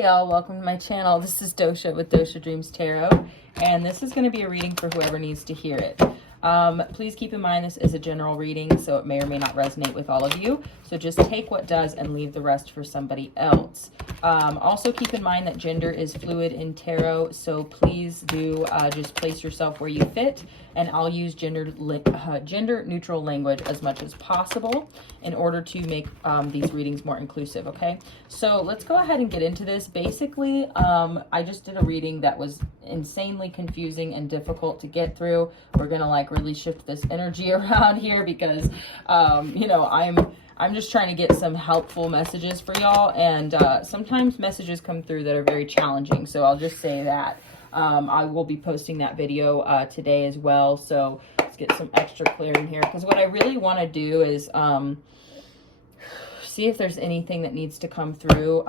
Hey y'all, welcome to my channel. This is Dosha with DoshaDreamsTarot, and this is going to be a reading for whoever needs to hear it. Please keep in mind this is a general reading, so it may or may not resonate with all of you. So just take what does and leave the rest for somebody else. Also keep in mind that gender is fluid in tarot, so please do just place yourself where you fit, and I'll use gender neutral language as much as possible in order to make these readings more inclusive, okay? So let's go ahead and get into this. Basically, I just did a reading that was insanely confusing and difficult to get through. We're gonna like really shift this energy around here because you know, I'm just trying to get some helpful messages for y'all, and sometimes messages come through that are very challenging, so I'll just say that. I will be posting that video today as well, so let's get some extra clearing here, because what I really want to do is see if there's anything that needs to come through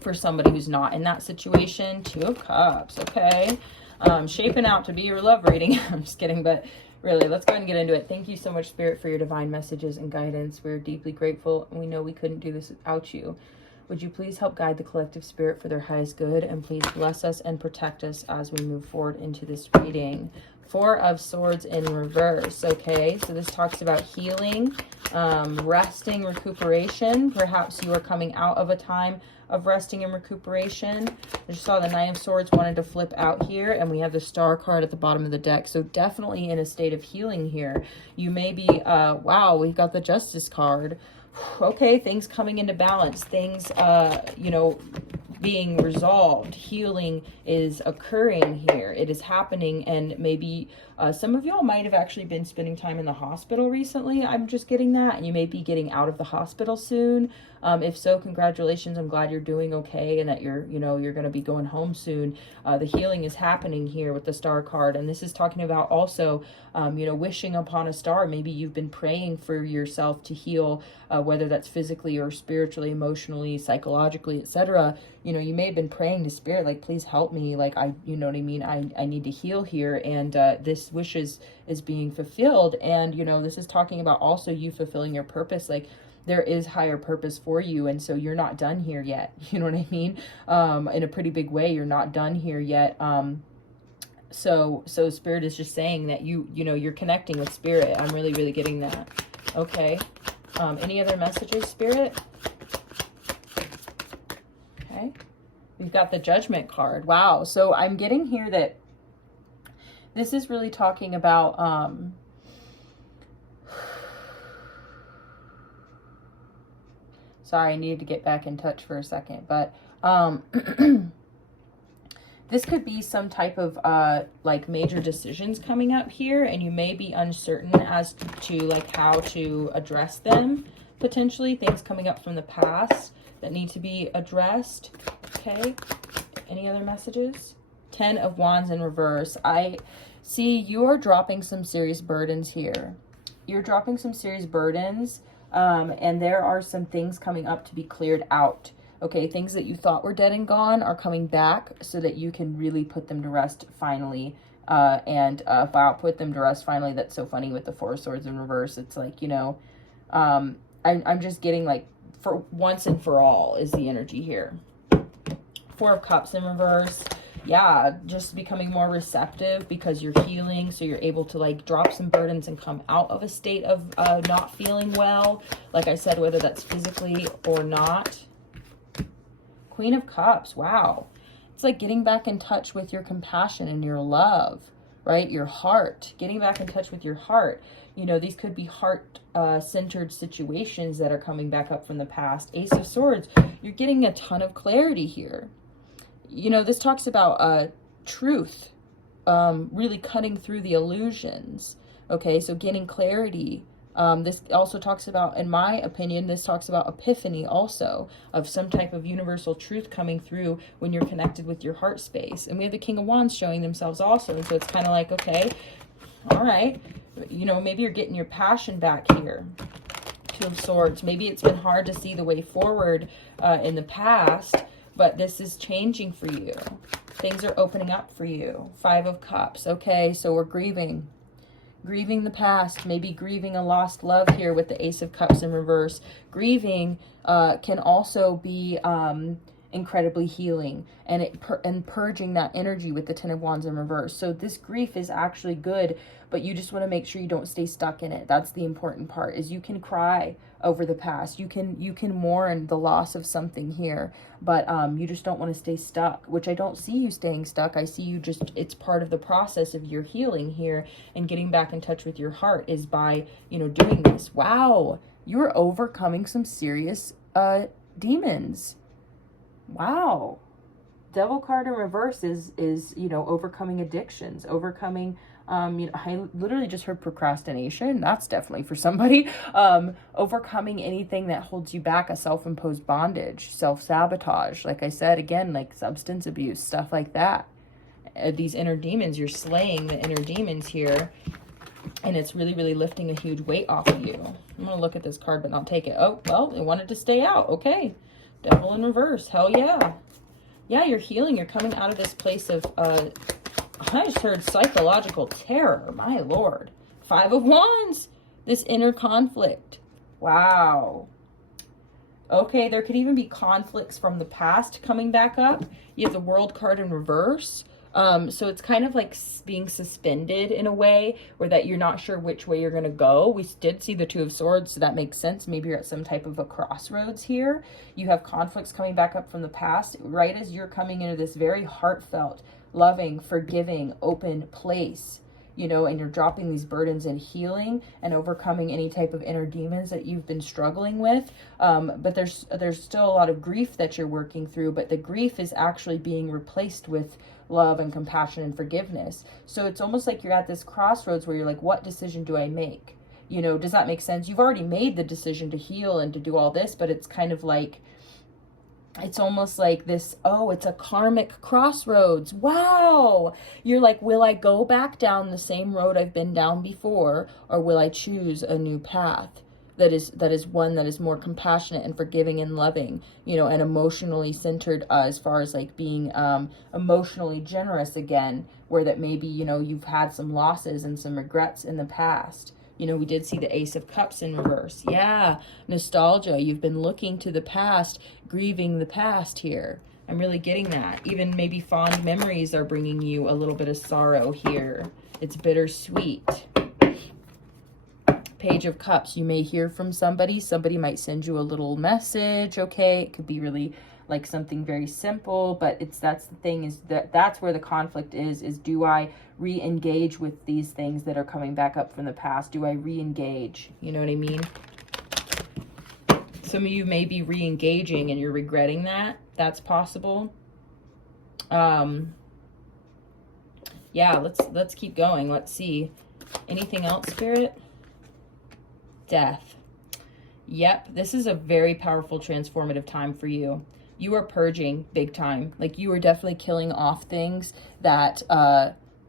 for somebody who's not in that situation. 2 of Cups, okay. Shaping out to be your love reading. I'm just kidding, but really, let's go ahead and get into it. Thank you so much, Spirit, for your divine messages and guidance. We're deeply grateful, and we know we couldn't do this without you. Would you please help guide the collective spirit for their highest good, and please bless us and protect us as we move forward into this reading. 4 of Swords in reverse, okay? So this talks about healing, resting, recuperation. Perhaps you are coming out of a time of resting and recuperation. I just saw the 9 of Swords wanted to flip out here, and we have the Star card at the bottom of the deck. So definitely in a state of healing here. You may be, wow, we've got the Justice card. Okay, things coming into balance, things, you know, being resolved. Healing is occurring here. It is happening, and maybe some of y'all might have actually been spending time in the hospital recently. I'm just getting that, and you may be getting out of the hospital soon. If so, congratulations. I'm glad you're doing okay, and that you're, you know, you're going to be going home soon. The healing is happening here with the Star card, and this is talking about also, you know, wishing upon a star. Maybe you've been praying for yourself to heal, whether that's physically or spiritually, emotionally, psychologically, etc. You know, you may have been praying to Spirit, like, please help me, like, you know what I mean, I need to heal here, and this wish is being fulfilled. And, you know, this is talking about also you fulfilling your purpose. Like, there is higher purpose for you, and so you're not done here yet. You know what I mean? In a pretty big way, you're not done here yet. So Spirit is just saying that you know, you're connecting with Spirit. I'm really, really getting that. Okay. Any other messages, Spirit? Okay. We've got the Judgment card. Wow. So I'm getting here that this is really talking about, sorry, I needed to get back in touch for a second, but this could be some type of like major decisions coming up here, and you may be uncertain as to like how to address them. Potentially things coming up from the past that need to be addressed. Okay, any other messages? 10 of Wands in reverse. I see you are dropping some serious burdens here. You're dropping some serious burdens, and there are some things coming up to be cleared out. Okay, things that you thought were dead and gone are coming back so that you can really put them to rest finally. Wow, put them to rest finally. That's so funny with the 4 of Swords in reverse. It's like, you know, I'm just getting like, for once and for all is the energy here. 4 of Cups in reverse. Yeah, just becoming more receptive because you're healing, so you're able to like drop some burdens and come out of a state of not feeling well. Like I said, whether that's physically or not. Queen of Cups. Wow. It's like getting back in touch with your compassion and your love, right? Your heart. Getting back in touch with your heart. You know, these could be heart-centered situations that are coming back up from the past. Ace of Swords. You're getting a ton of clarity here. You know, this talks about truth, really cutting through the illusions. Okay, so getting clarity. This also talks about, in my opinion, this talks about epiphany also, of some type of universal truth coming through when you're connected with your heart space. And we have the King of Wands showing themselves also. And so it's kind of like, okay, all right, you know, maybe you're getting your passion back here. 2 of Swords. Maybe it's been hard to see the way forward in the past, but this is changing for you. Things are opening up for you. 5 of Cups. Okay, so we're grieving. Grieving the past, maybe grieving a lost love here with the Ace of Cups in reverse. Grieving can also be incredibly healing, and and purging that energy with the Ten of Wands in reverse. So this grief is actually good, but you just want to make sure you don't stay stuck in it. That's the important part, is you can cry over the past. You can mourn the loss of something here, but you just don't want to stay stuck, which I don't see you staying stuck. I see you just, it's part of the process of your healing here, and getting back in touch with your heart is by, you know, doing this. Wow, you're overcoming some serious demons. Wow. Devil card in reverse is, you know, overcoming addictions, overcoming, you know, I literally just heard procrastination. That's definitely for somebody. Overcoming anything that holds you back, a self-imposed bondage, self-sabotage. Like I said, again, like substance abuse, stuff like that. These inner demons, you're slaying the inner demons here. And it's really, really lifting a huge weight off of you. I'm going to look at this card, but not take it. Oh, well, it wanted to stay out. Okay. Devil in reverse. Hell yeah. Yeah, you're healing. You're coming out of this place of, I just heard psychological terror. My Lord. Five of Wands. This inner conflict. Wow. Okay, there could even be conflicts from the past coming back up. You have the World card in reverse. So it's kind of like being suspended in a way, where that you're not sure which way you're going to go. We did see the Two of Swords, so that makes sense. Maybe you're at some type of a crossroads here. You have conflicts coming back up from the past, right as you're coming into this very heartfelt, loving, forgiving, open place, you know, and you're dropping these burdens and healing and overcoming any type of inner demons that you've been struggling with. But there's still a lot of grief that you're working through, but the grief is actually being replaced with love and compassion and forgiveness. So it's almost like you're at this crossroads where you're like, what decision do I make? You know, does that make sense? You've already made the decision to heal and to do all this, but it's kind of like, it's almost like this, oh, it's a karmic crossroads. Wow. You're like, will I go back down the same road I've been down before, or will I choose a new path that is one that is more compassionate and forgiving and loving, you know, and emotionally centered, as far as like being emotionally generous again, where that maybe, you know, you've had some losses and some regrets in the past. You know, we did see the Ace of Cups in reverse. Yeah, nostalgia. You've been looking to the past, grieving the past here. I'm really getting that. Even maybe fond memories are bringing you a little bit of sorrow here. It's bittersweet. Page of Cups. You may hear from somebody. Somebody might send you a little message, okay? It could be really like something very simple, but that's the thing, is that's where the conflict is do I re-engage with these things that are coming back up from the past? Do I re-engage? You know what I mean? Some of you may be re-engaging and you're regretting that. That's possible. Yeah, let's keep going. Let's see. Anything else, Spirit? Death. Yep, this is a very powerful transformative time for you. You are purging big time. Like, you are definitely killing off things that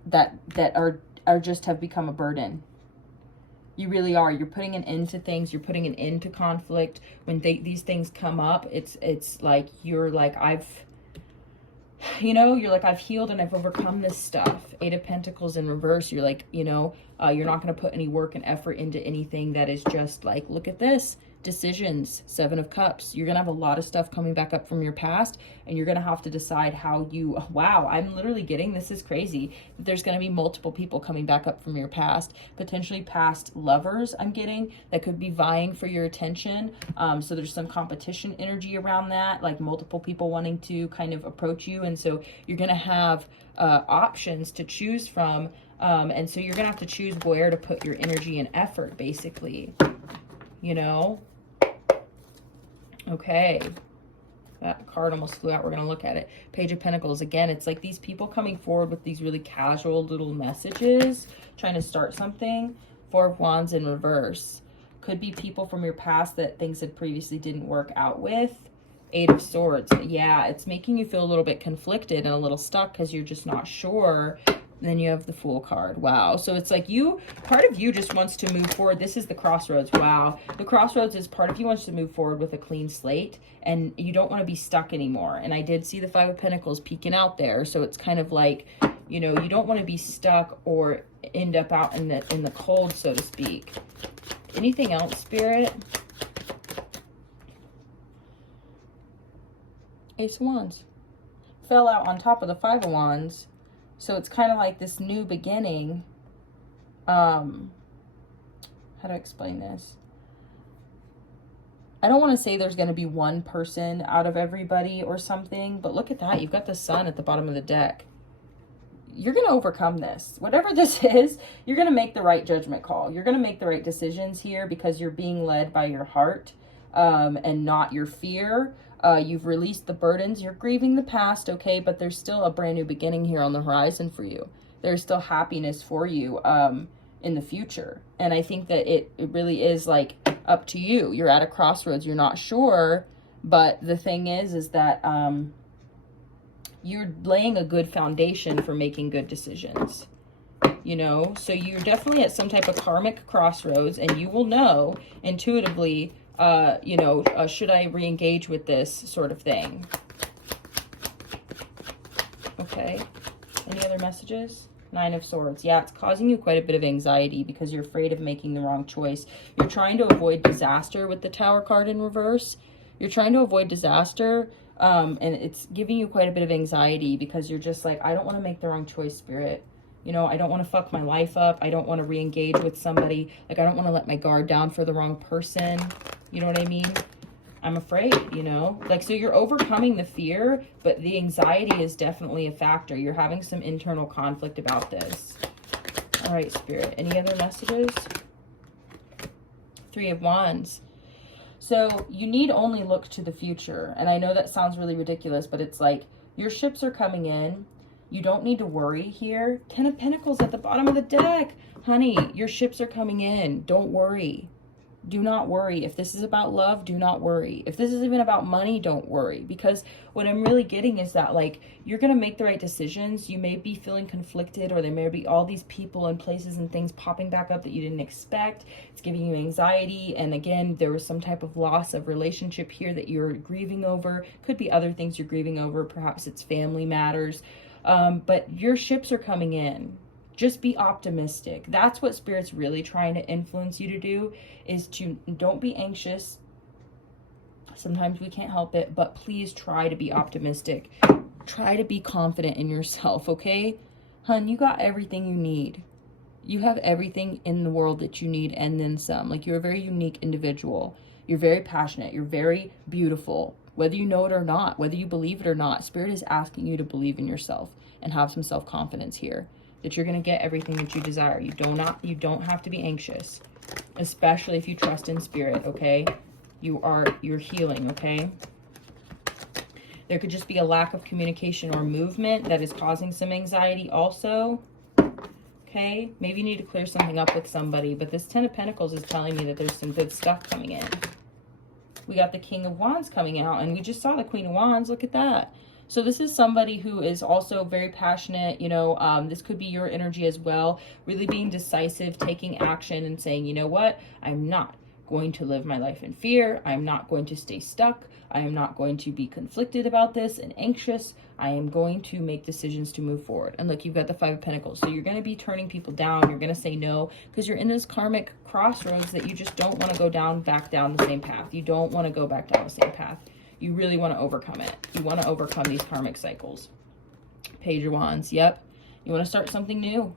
that are just have become a burden. You really are. You're putting an end to things. You're putting an end to conflict. When these things come up, it's like you're like, you're like, I've healed and I've overcome this stuff. Eight of Pentacles in reverse. You're like, you're not going to put any work and effort into anything that is just like, look at this. Decisions. Seven of Cups. You're going to have a lot of stuff coming back up from your past, and you're going to have to decide how you, wow, I'm literally getting, this is crazy. There's going to be multiple people coming back up from your past, potentially past lovers I'm getting, that could be vying for your attention. So there's some competition energy around that, like multiple people wanting to kind of approach you. And so you're going to have options to choose from. And so you're going to have to choose where to put your energy and effort, basically, Okay, that card almost flew out. We're going to look at it. Page of Pentacles. Again, it's like these people coming forward with these really casual little messages, trying to start something. Four of Wands in reverse. Could be people from your past that things had previously didn't work out with. Eight of Swords. Yeah, it's making you feel a little bit conflicted and a little stuck because you're just not sure. Then you have the Fool card. Wow. So it's like part of you just wants to move forward. This is the Crossroads. Wow. The Crossroads is part of you wants to move forward with a clean slate, and you don't want to be stuck anymore. And I did see the Five of Pentacles peeking out there. So it's kind of like, you don't want to be stuck or end up out in the cold, so to speak. Anything else, Spirit? Ace of Wands. Fell out on top of the Five of Wands. So it's kind of like this new beginning. How do I explain this? I don't want to say there's going to be one person out of everybody or something, but look at that. You've got the Sun at the bottom of the deck. You're going to overcome this. Whatever this is, you're going to make the right judgment call. You're going to make the right decisions here because you're being led by your heart and not your fear. You've released the burdens. You're grieving the past, okay? But there's still a brand new beginning here on the horizon for you. There's still happiness for you in the future. And I think that it really is like up to you. You're at a crossroads. You're not sure. But the thing is that you're laying a good foundation for making good decisions. You know? So you're definitely at some type of karmic crossroads. And you will know intuitively, you know, should I re-engage with this sort of thing? Okay. Any other messages? Nine of Swords. Yeah, it's causing you quite a bit of anxiety because you're afraid of making the wrong choice. You're trying to avoid disaster with the Tower card in reverse. You're trying to avoid disaster, and it's giving you quite a bit of anxiety because you're just like, I don't want to make the wrong choice, Spirit. You know, I don't want to fuck my life up. I don't want to re-engage with somebody. Like, I don't want to let my guard down for the wrong person. You know what I mean? I'm afraid, you know? Like, so you're overcoming the fear, but the anxiety is definitely a factor. You're having some internal conflict about this. All right, Spirit. Any other messages? Three of Wands. So you need only look to the future. And I know that sounds really ridiculous, but it's like your ships are coming in. You don't need to worry here. Ten of Pentacles at the bottom of the deck. Honey, your ships are coming in. Don't worry. Do not worry. If this is about love, do not worry. If this is even about money, don't worry. Because what I'm really getting is that, like, you're going to make the right decisions. You may be feeling conflicted, or there may be all these people and places and things popping back up that you didn't expect. It's giving you anxiety. And again, there was some type of loss of relationship here that you're grieving over. Could be other things you're grieving over. Perhaps it's family matters. But your ships are coming in. Just be optimistic. That's what Spirit's really trying to influence you to do, is to don't be anxious. Sometimes we can't help it, but please try to be optimistic. Try to be confident in yourself, okay? Hun, you got everything you need. You have everything in the world that you need and then some. Like, you're a very unique individual. You're very passionate. You're very beautiful. Whether you know it or not, whether you believe it or not, Spirit is asking you to believe in yourself and have some self-confidence here. That you're going to get everything that you desire. You don't have to be anxious, especially if you trust in Spirit, okay? You're healing, okay? There could just be a lack of communication or movement that is causing some anxiety also, okay? Maybe you need to clear something up with somebody, but this Ten of Pentacles is telling me that there's some good stuff coming in. We got the King of Wands coming out, and we just saw the Queen of Wands. Look at that. So this is somebody who is also very passionate, you know, this could be your energy as well, really being decisive, taking action and saying, you know what, I'm not going to live my life in fear. I'm not going to stay stuck. I am not going to be conflicted about this and anxious. I am going to make decisions to move forward. And look, you've got the Five of Pentacles. So you're going to be turning people down. You're going to say no because you're in this karmic crossroads that you just don't want to go back down the same path. You don't want to go back down the same path. You really want to overcome it. You want to overcome these karmic cycles. Page of Wands. Yep. You want to start something new.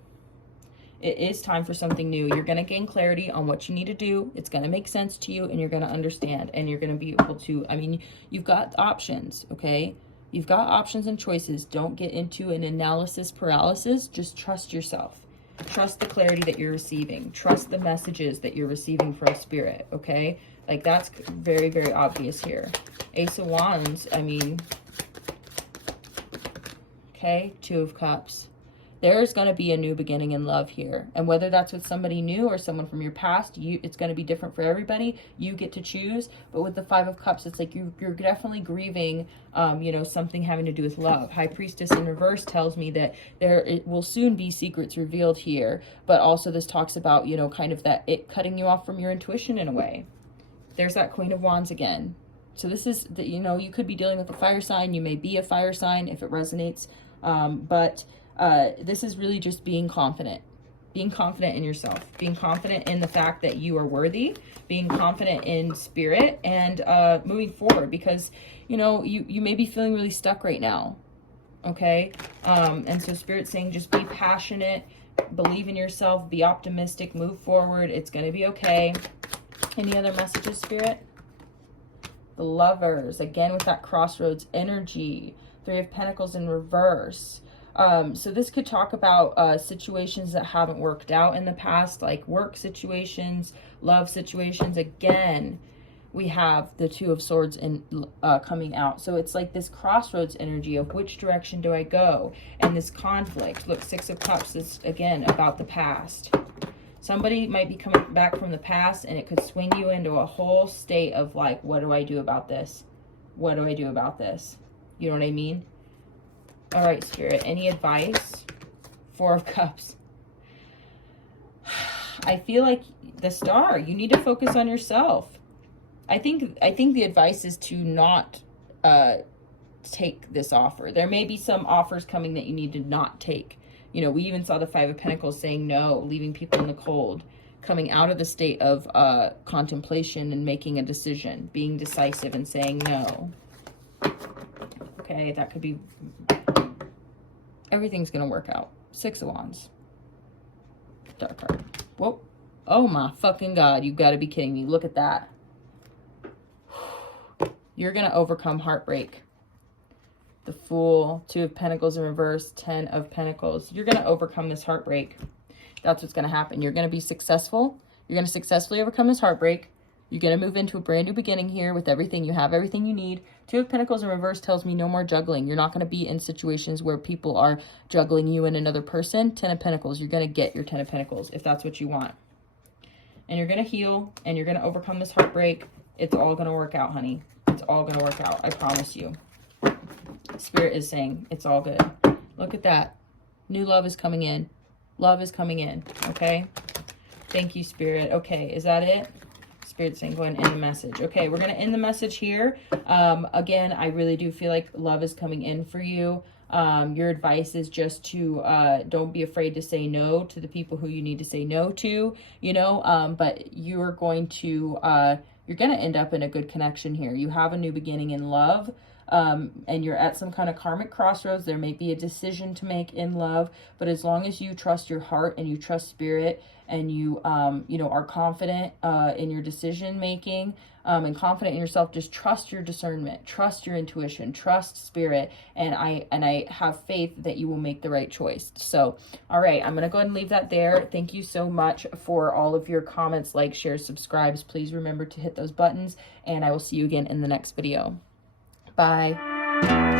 It is time for something new. You're going to gain clarity on what you need to do. It's going to make sense to you, and you're going to understand, and you're going to be able to, I mean, you've got options, okay? You've got options and choices. Don't get into an analysis paralysis. Just trust yourself. Trust the clarity that you're receiving. Trust the messages that you're receiving from Spirit, okay? Like, that's very, very obvious here. Ace of Wands, I mean, okay, Two of Cups. There's going to be a new beginning in love here. And whether that's with somebody new or someone from your past, it's going to be different for everybody. You get to choose. But with the Five of Cups, it's like you're definitely grieving, you know, something having to do with love. High Priestess in reverse tells me that it will soon be secrets revealed here. But also this talks about, you know, kind of that it cutting you off from your intuition in a way. There's that Queen of Wands again. So this is, you know, you could be dealing with a fire sign. You may be a fire sign if it resonates. This is really just being confident. Being confident in yourself, being confident in the fact that you are worthy, being confident in spirit, and moving forward, because, you know, you may be feeling really stuck right now. Okay. And so spirit's saying, just be passionate, believe in yourself, be optimistic, move forward. It's going to be okay. Any other messages, spirit? The Lovers, again, with that Crossroads energy. Three of Pentacles in reverse. So this could talk about situations that haven't worked out in the past, like work situations, love situations. Again, we have the Two of Swords in coming out. So it's like this crossroads energy of which direction do I go? And this conflict. Look, Six of Cups is, again, about the past. Somebody might be coming back from the past, and it could swing you into a whole state of like, what do I do about this? What do I do about this? You know what I mean? All right, Spirit, any advice? Four of Cups. I feel like the Star, you need to focus on yourself. I think the advice is to not take this offer. There may be some offers coming that you need to not take. You know, we even saw the Five of Pentacles saying no, leaving people in the cold, coming out of the state of contemplation and making a decision, being decisive and saying no. Okay, that could be... Everything's going to work out. Six of Wands. Dark card. Whoa. Oh my fucking God. You've got to be kidding me. Look at that. You're going to overcome heartbreak. The Fool. Two of Pentacles in reverse. 10 of Pentacles. You're going to overcome this heartbreak. That's what's going to happen. You're going to be successful. You're going to successfully overcome this heartbreak. You're going to move into a brand new beginning here with everything. You have everything you need. Two of Pentacles in reverse tells me no more juggling. You're not going to be in situations where people are juggling you and another person. 10 of Pentacles. You're going to get your 10 of Pentacles if that's what you want. And you're going to heal and you're going to overcome this heartbreak. It's all going to work out, honey. It's all going to work out. I promise you. Spirit is saying it's all good. Look at that. New love is coming in. Love is coming in. Okay. Thank you, Spirit. Okay. Is that it? Spirit's saying go ahead and end the message. Okay. We're going to end the message here. Again, I really do feel like love is coming in for you. Your advice is just to don't be afraid to say no to the people who you need to say no to, you know, but you're going to end up in a good connection here. You have a new beginning in love. And you're at some kind of karmic crossroads. There may be a decision to make in love, but as long as you trust your heart and you trust spirit and you, you know, are confident in your decision making and confident in yourself, just trust your discernment, trust your intuition, trust spirit. And I have faith that you will make the right choice. So, all right, I'm going to go ahead and leave that there. Thank you so much for all of your comments, likes, shares, subscribes. Please remember to hit those buttons, and I will see you again in the next video. Bye.